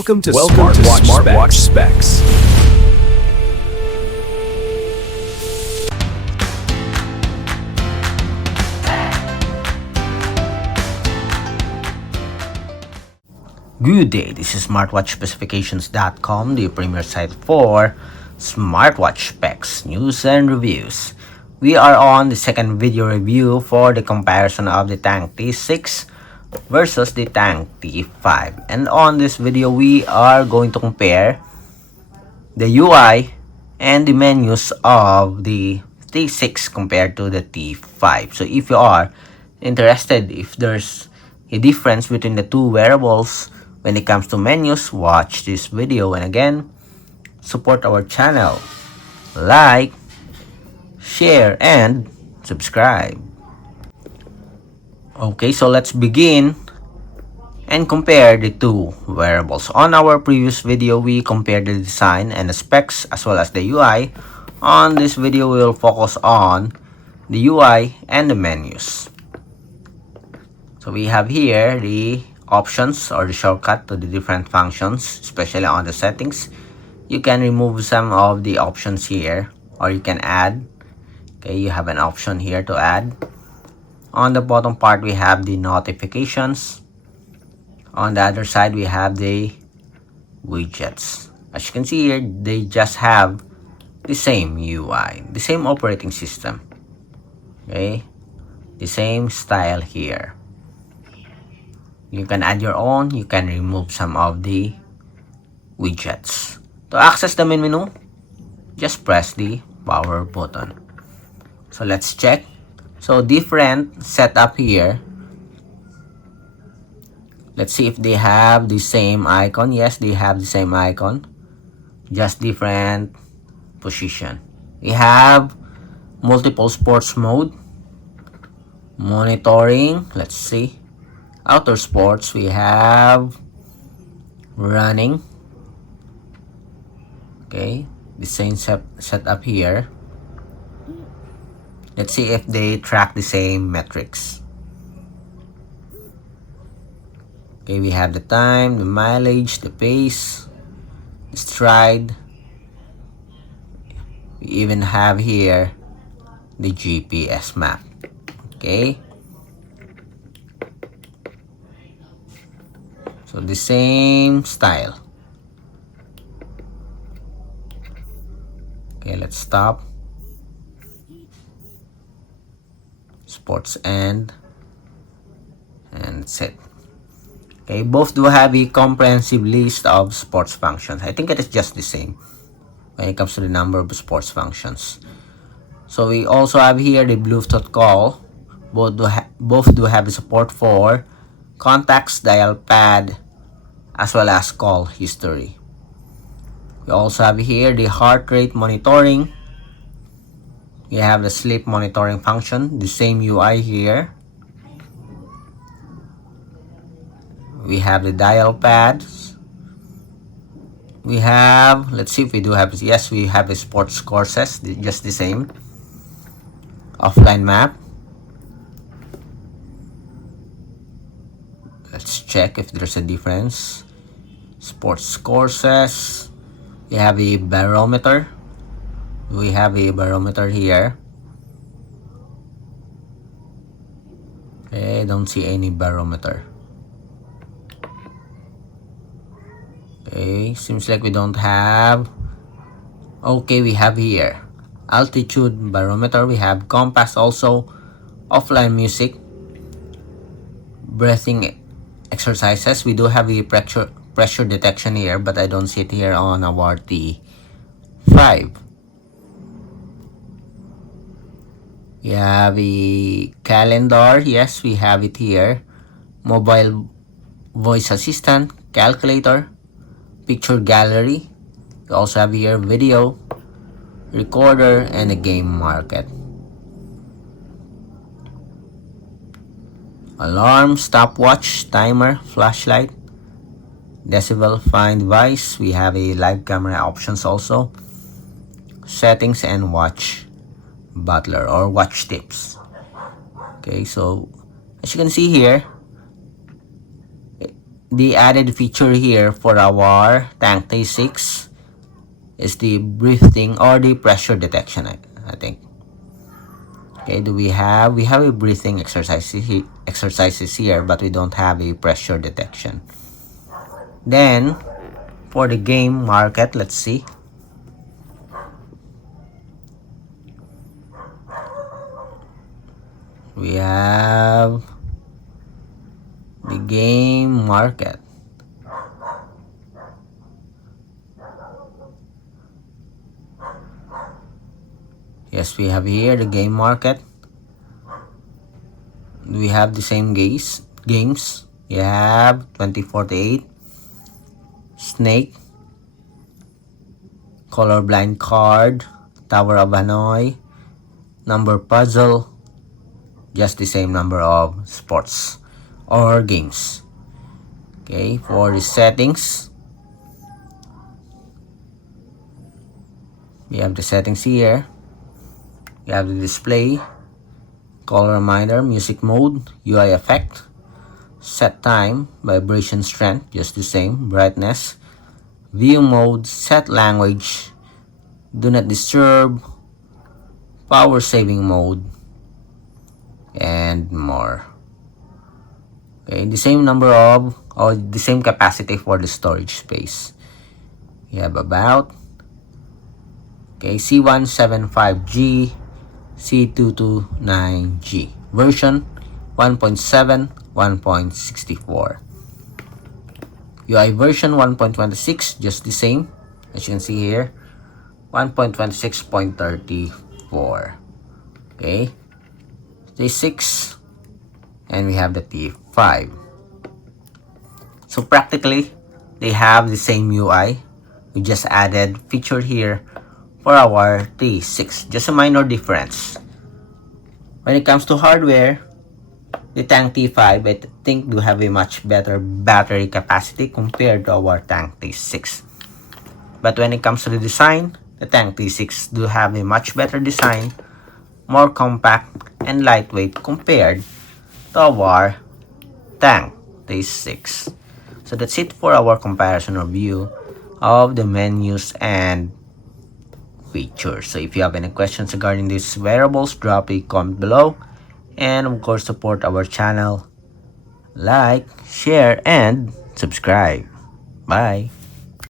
Welcome to Smartwatch Specs. Good day, this is smartwatchspecifications.com, the premier site for smartwatch specs, news, and reviews. We are on the second video review for the comparison of the Tank T6 versus the Tank T5. And on this video, we are going to compare the UI and the menus of the T6 compared to the T5. So if you are interested if there's a difference between the two wearables when it comes to menus, watch this video. And again, support our channel, like, share, and subscribe. Okay, so let's begin and compare the two wearables. On our previous video, we compared the design and the specs as well as the UI. On this video, we will focus on the UI and the menus. So we have here the options or the shortcut to the different functions, especially on the settings. You can remove some of the options here, or you can add. Okay, you have an option here to add. On the bottom part, we have the notifications. On the other side, we have the widgets. As you can see here, they just have the same UI, the same operating system. Okay, the same style here. You can add your own, you can remove some of the widgets. To access the main menu, just press the power button. So let's check. So different setup here. Let's see if they have the same icon. Yes, they have the same icon, just different position. We have multiple sports mode, monitoring. Let's see. Outdoor sports, we have running. Okay, the same setup here. Let's see if they track the same metrics. Okay, we have the time, the mileage, the pace, the stride. We even have here the GPS map. Okay. So the same style. Okay, let's stop. Sports and that's it. Okay, both do have a comprehensive list of sports functions. I think it is just the same when it comes to the number of sports functions. So we also have here the Bluetooth call. Both do have the support for contacts, dial pad, as well as call history. We also have here the heart rate monitoring. We have the sleep monitoring function, the same UI here. We have the dial pads. We have, let's see if we do have, yes, we have the sports courses, just the same. Offline map. Let's check if there's a difference. Sports courses. We have a barometer. We have a barometer here. Okay, don't see any barometer. Okay, seems like we don't have. Okay, we have here altitude barometer. We have compass also, offline music, breathing exercises. We do have a pressure detection here, but I don't see it here on our T5. We have a calendar. Yes, we have it here. Mobile voice assistant, calculator, picture gallery. We also have here video recorder and a game market. Alarm, stopwatch, timer, flashlight, decibel find device. We have a live camera options also, settings, and watch butler or watch tips. Okay, so as you can see here, the added feature here for our Tank T6 is the breathing or the pressure detection, I think. Okay, we have a breathing exercises here, but we don't have a pressure detection. Then for the game market, let's see. We have the game market. Yes, we have here the game market. We have the same games. We have 2048, Snake, Colorblind Card, Tower of Hanoi, Number Puzzle, just the same number of sports or games. Okay, for the settings, we have the settings here. We have the display, color reminder, music mode, UI effect, set time, vibration strength, just the same, brightness, view mode, set language, do not disturb, power saving mode, and more. Okay, the same number of, or the same capacity for the storage space. We have about, okay, C175G, C229G, version 1.7, 1.64. UI version 1.26, just the same, as you can see here, 1.26.34. Okay, T6, and we have the T5. So practically, they have the same UI. We just added feature here for our T6, just a minor difference. When it comes to hardware, the Tank T5 I think do have a much better battery capacity compared to our Tank T6. But when it comes to the design, the Tank T6 do have a much better design, more compact and lightweight compared to our Tank T6. So that's it for our comparison review of the menus and features. So if you have any questions regarding these wearables, drop a comment below, and of course support our channel, like, share, and subscribe. Bye.